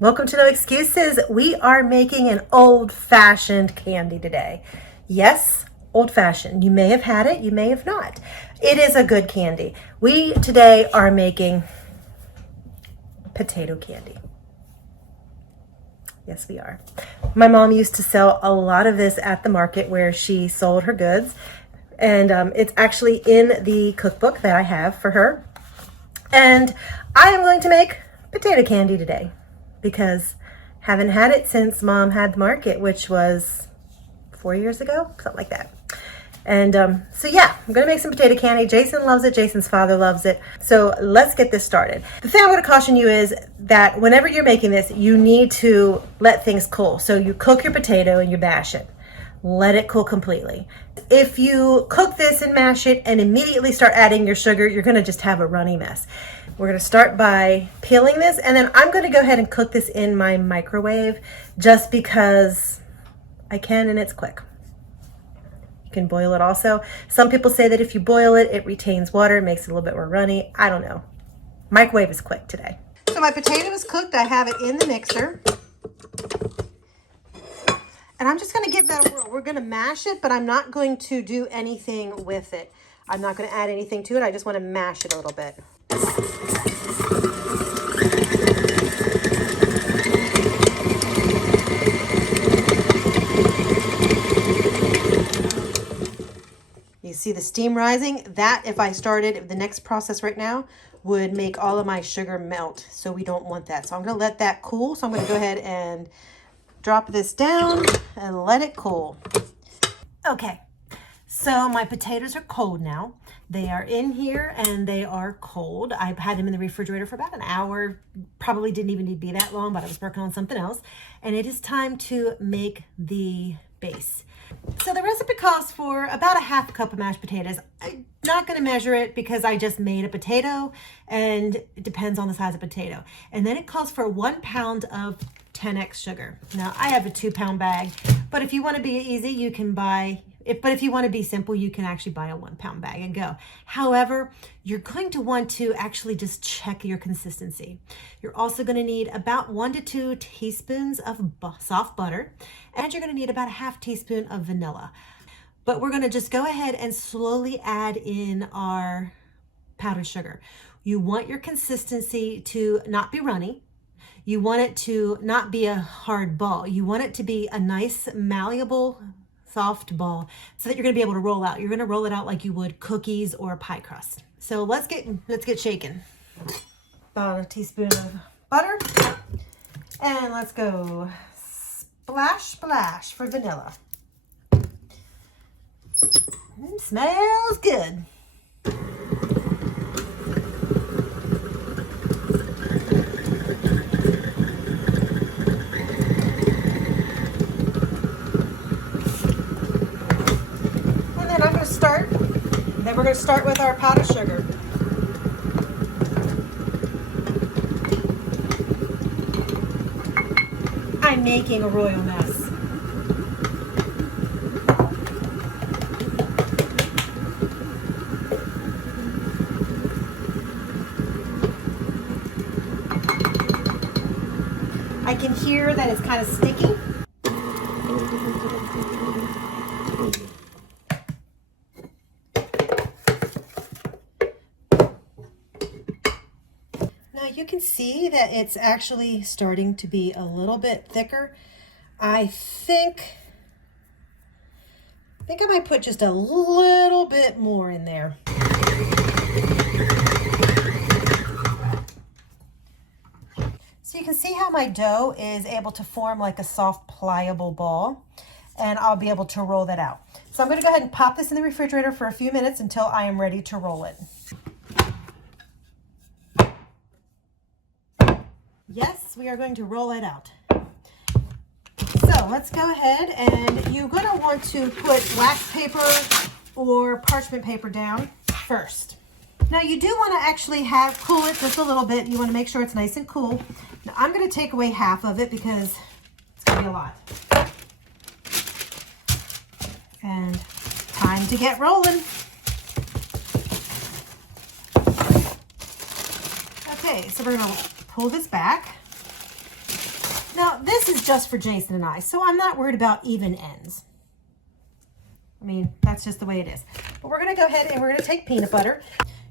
Welcome to No Excuses. We are making an old-fashioned candy today. Yes, old-fashioned. You may have had it, you may have not. It is a good candy. We today are making potato candy. Yes, we are. My mom used to sell a lot of this at the market where she sold her goods. And it's actually in the cookbook that I have for her. And I am going to make potato candy today because haven't had it since Mom had the market, which was 4 years ago, something like that. And so yeah, I'm gonna make some potato candy. Jason loves it, Jason's father loves it. So let's get this started. The thing I'm gonna caution you is that whenever you're making this, you need to let things cool. So you cook your potato and you mash it. Let it cool completely. If you cook this and mash it and immediately start adding your sugar, you're gonna just have a runny mess. We're gonna start by peeling this, and then I'm gonna go ahead and cook this in my microwave just because I can and it's quick. You can boil it also. Some people say that if you boil it, it retains water, makes it a little bit more runny. I don't know. Microwave is quick today. So my potato is cooked. I have it in the mixer. And I'm just gonna give that a whirl. We're gonna mash it, but I'm not going to do anything with it. I'm not gonna add anything to it. I just wanna mash it a little bit. You see the steam rising? That, if I started the next process right now, would make all of my sugar melt. So we don't want that. So I'm gonna let that cool. So I'm gonna go ahead and drop this down and let it cool. Okay, so my potatoes are cold now. They are in here and they are cold. I've had them in the refrigerator for about an hour. Probably didn't even need to be that long, but I was working on something else. And it is time to make the base. So the recipe calls for about a half cup of mashed potatoes. I'm not going to measure it because I just made a potato and it depends on the size of potato. And then it calls for 1 pound of 10x sugar. Now I have a 2-pound bag, but if you want to be easy, you can buy, but if you want to be simple, you can actually buy a 1-pound bag and go. However, you're going to want to actually just check your consistency. You're also going to need about 1 to 2 teaspoons of soft butter, and you're going to need about a half teaspoon of vanilla. But we're going to just go ahead and slowly add in our powdered sugar. You want your consistency to not be runny. You want it to not be a hard ball. You want it to be a nice, malleable, soft ball so that you're going to be able to roll out. You're going to roll it out like you would cookies or a pie crust. So let's get shaken. About a teaspoon of butter. And let's go splash, splash for vanilla. Smells good. Then we're going to start with our powdered sugar. I'm making a royal mess. I can hear that it's kind of sticky. You can see that it's actually starting to be a little bit thicker. I think I might put just a little bit more in there. So you can see how my dough is able to form like a soft, pliable ball, and I'll be able to roll that out. So I'm going to go ahead and pop this in the refrigerator for a few minutes until I am ready to roll it. Yes, we are going to roll it out. So let's go ahead, and you're going to want to put wax paper or parchment paper down first. Now you do want to actually cool it just a little bit. You want to make sure it's nice and cool. Now I'm going to take away half of it because it's going to be a lot. And time to get rolling. Okay, so we're going to pull this back. Now, this is just for Jason and I, so I'm not worried about even ends. I mean, that's just the way it is. But we're going to go ahead and we're going to take peanut butter.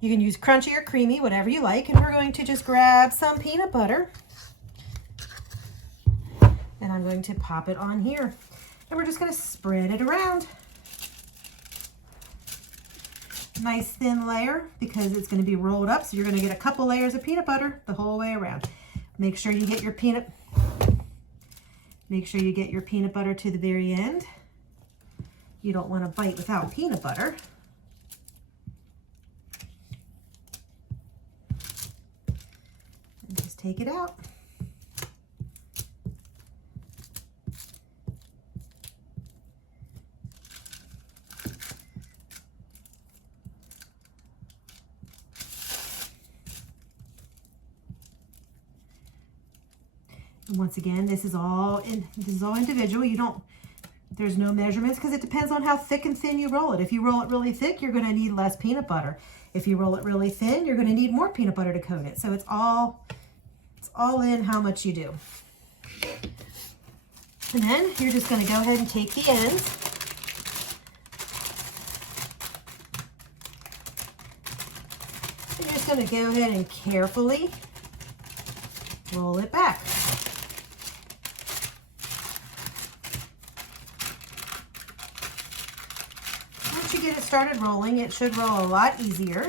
You can use crunchy or creamy, whatever you like. And we're going to just grab some peanut butter. And I'm going to pop it on here. And we're just going to spread it around. Nice thin layer because it's going to be rolled up. So you're going to get a couple layers of peanut butter the whole way around. Make sure you get your peanut butter to the very end. You don't want to bite without peanut butter. And just take it out. And once again, this is all individual. There's no measurements because it depends on how thick and thin you roll it. If you roll it really thick, you're going to need less peanut butter. If you roll it really thin, you're going to need more peanut butter to coat it. So it's all in how much you do. And then you're just going to go ahead and take the ends. And you're just going to go ahead and carefully roll it back. Once you get it started rolling, it should roll a lot easier.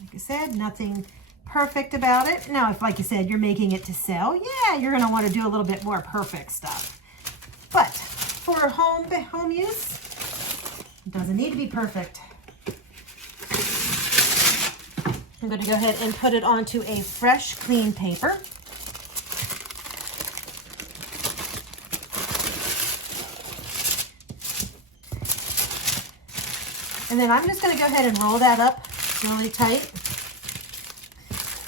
Like I said, nothing perfect about it. Now, if, like you said, you're making it to sell, yeah, you're going to want to do a little bit more perfect stuff. But for home use, it doesn't need to be perfect. I'm going to go ahead and put it onto a fresh, clean paper. And then I'm just going to go ahead and roll that up really tight.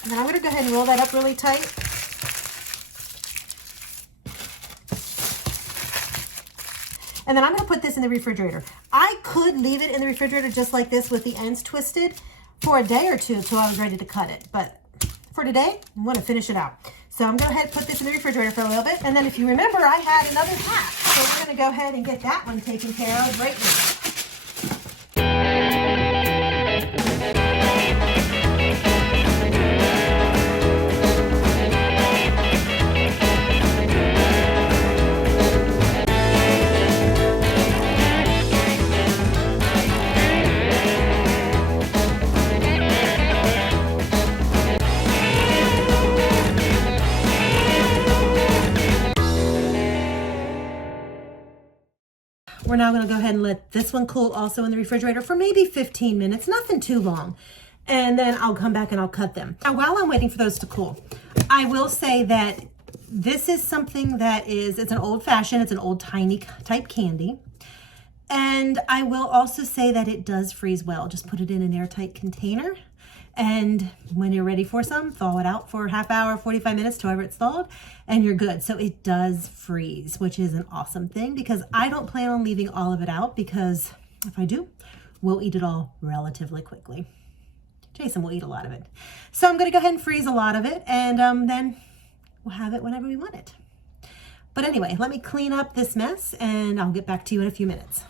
And then I'm going to go ahead and roll that up really tight. And then I'm going to put this in the refrigerator. I could leave it in the refrigerator just like this with the ends twisted for a day or two until I was ready to cut it. But for today, I'm going to finish it out. So I'm going to go ahead and put this in the refrigerator for a little bit. And then if you remember, I had another hat. So we're going to go ahead and get that one taken care of right now. We're now going to go ahead and let this one cool also in the refrigerator for maybe 15 minutes, nothing too long. And then I'll come back and I'll cut them. Now, while I'm waiting for those to cool, I will say that this is something that it's an old fashioned, it's an old tiny type candy. And I will also say that it does freeze well. Just put it in an airtight container. And when you're ready for some, thaw it out for a half hour, 45 minutes, to however it's thawed, and you're good. So it does freeze, which is an awesome thing because I don't plan on leaving all of it out because if I do, we'll eat it all relatively quickly. Jason will eat a lot of it. So I'm going to go ahead and freeze a lot of it and then we'll have it whenever we want it. But anyway, let me clean up this mess and I'll get back to you in a few minutes.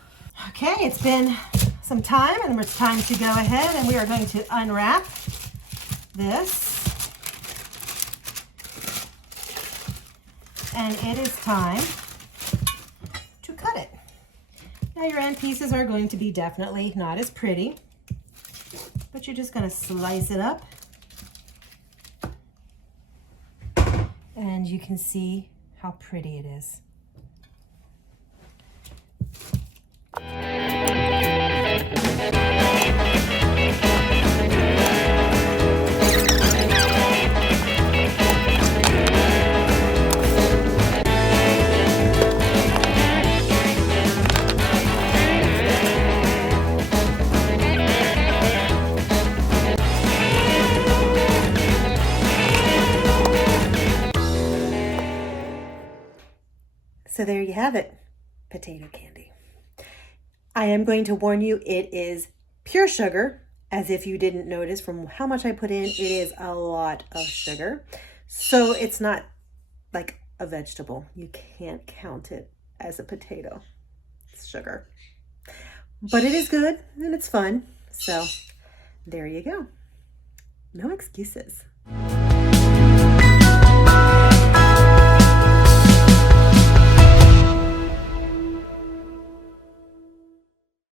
Okay, it's been some time and it's time to go ahead and we are going to unwrap this. And it is time to cut it. Now your end pieces are going to be definitely not as pretty, but you're just going to slice it up. And you can see how pretty it is. So there you have it, potato candy. I am going to warn you, it is pure sugar, as if you didn't notice from how much I put in. It is a lot of sugar. So it's not like a vegetable. You can't count it as a potato. It's sugar. But it is good and it's fun. So there you go. No excuses.